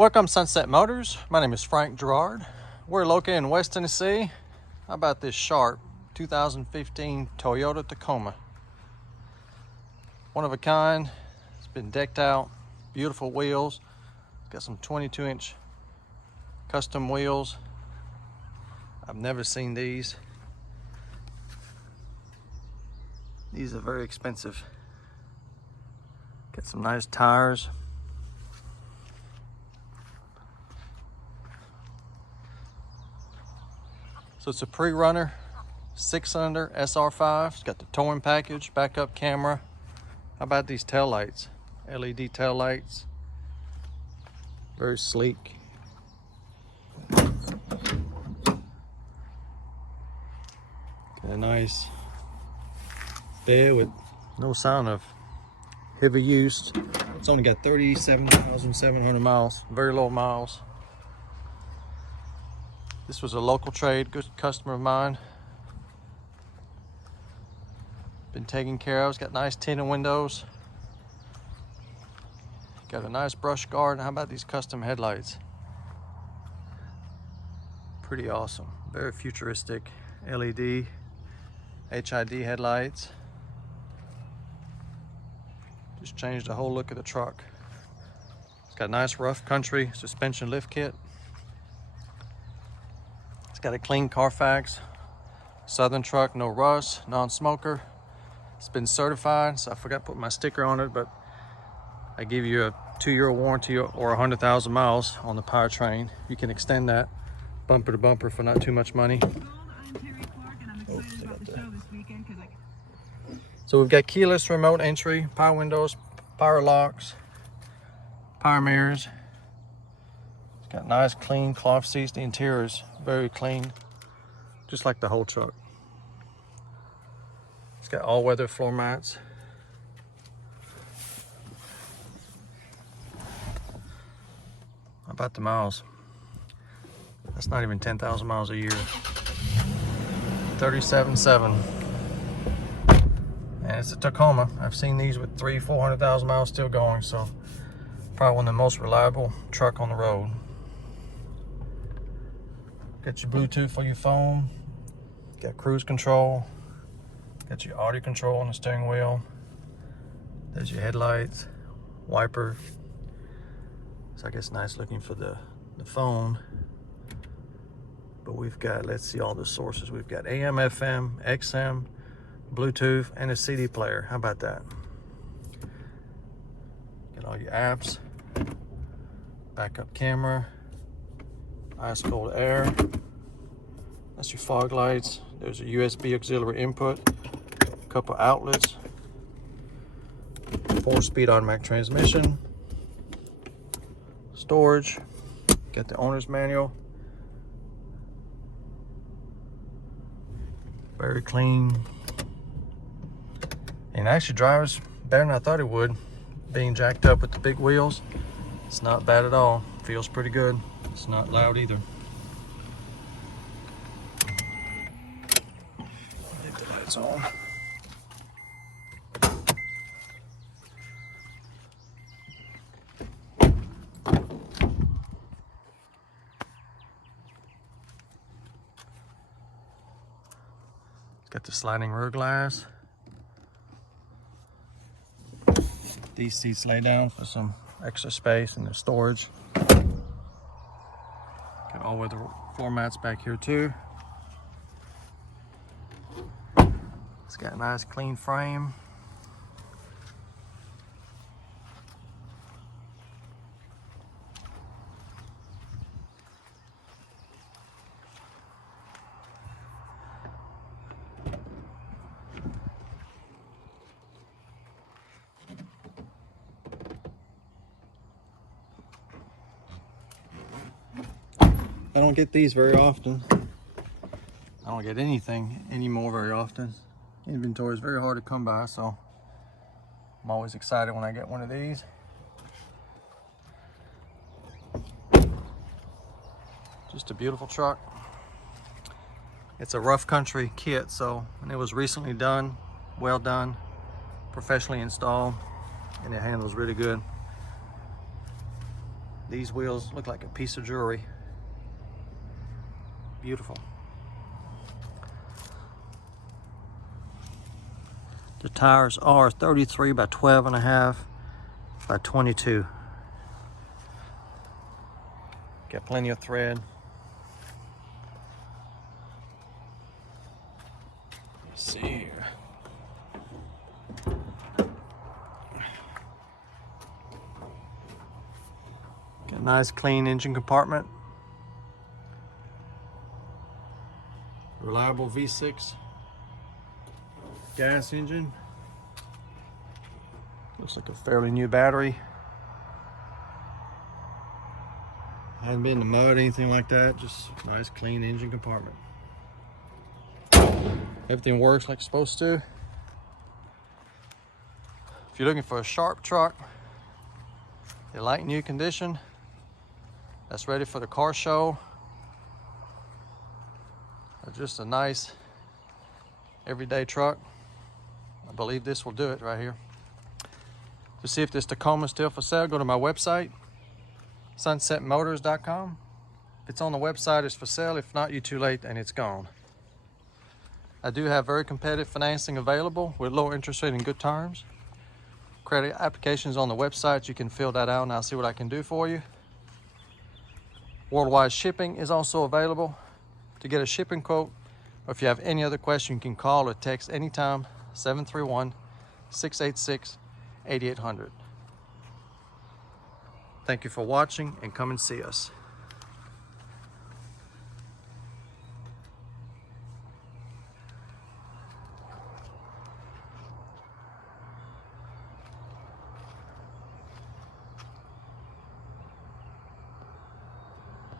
Welcome Sunset Motors. My name is Frank Gerard. We're located in West Tennessee. How about this sharp 2015 Toyota Tacoma? One of a kind. It's been decked out. Beautiful wheels. Got some 22-inch custom wheels. I've never seen these. These are very expensive. Got some nice tires. So it's a pre-runner, 6-cylinder SR5. It's got the towing package, backup camera. How about these tail lights? LED tail lights. Very sleek. Got a nice bed with no sign of heavy use. It's only got 37,700 miles, very low miles. This was a local trade, good customer of mine. Been taken care of. It's got nice tinted windows. Got a nice brush guard. How about these custom headlights? Pretty awesome. Very futuristic LED, HID headlights. Just changed the whole look of the truck. It's got a nice rough country suspension lift kit. Got a clean Carfax, Southern truck, no rust, non-smoker. It's been certified, so I forgot to put my sticker on it, but I give you a 2-year warranty or 100,000 miles on the powertrain. You can extend that bumper to bumper for not too much money. So we've got keyless remote entry, power windows, power locks, power mirrors. Got nice clean cloth seats. The interior is very clean, just like the whole truck. It's got all-weather floor mats. How about the miles? That's not even 10,000 miles a year. 37.7. And it's a Tacoma. I've seen these with 300,000-400,000 miles still going, so probably one of the most reliable truck on the road. Got your Bluetooth for your phone. Got cruise control. Got your audio control on the steering wheel. There's your headlights, wiper. So I guess nice looking for the phone. But we've got, let's see all the sources. We've got AM, FM, XM, Bluetooth, and a CD player. How about that? Got all your apps, backup camera, ice cold air. That's your fog lights. There's a USB auxiliary input, a couple outlets, 4-speed automatic transmission, storage, got the owner's manual. Very clean. And actually drives better than I thought it would, being jacked up with the big wheels. It's not bad at all. Feels pretty good. It's not loud either. Get the lights on. Got the sliding rear glass. These seats lay down for some extra space and the storage. Got all-weather floor mats back here too. It's got a nice clean frame. I don't get these very often. I don't get anything anymore very often. Inventory is very hard to come by, so I'm always excited when I get one of these. Just a beautiful truck. It's a rough country kit, so and it was recently done, well done, professionally installed, and it handles really good. These wheels look like a piece of jewelry. Beautiful. The tires are 33 by 12.5 by 22. Got plenty of thread. Let's see here. Got a nice clean engine compartment. Reliable V6 gas engine. Looks like a fairly new battery. Hasn't been in the mud, anything like that. Just nice clean engine compartment. Everything works like it's supposed to. If you're looking for a sharp truck, a light new condition, that's ready for the car show, or just a nice everyday truck, I believe this will do it right here. To see if this Tacoma is still for sale, go to my website, sunsetmotors.com. If it's on the website, it's for sale. If not, you're too late and it's gone. I do have very competitive financing available with low interest rate and good terms. Credit applications on the website, you can fill that out and I'll see what I can do for you. Worldwide shipping is also available. To get a shipping quote, or if you have any other question, you can call or text anytime, 731-686-8800. Thank you for watching and come and see us.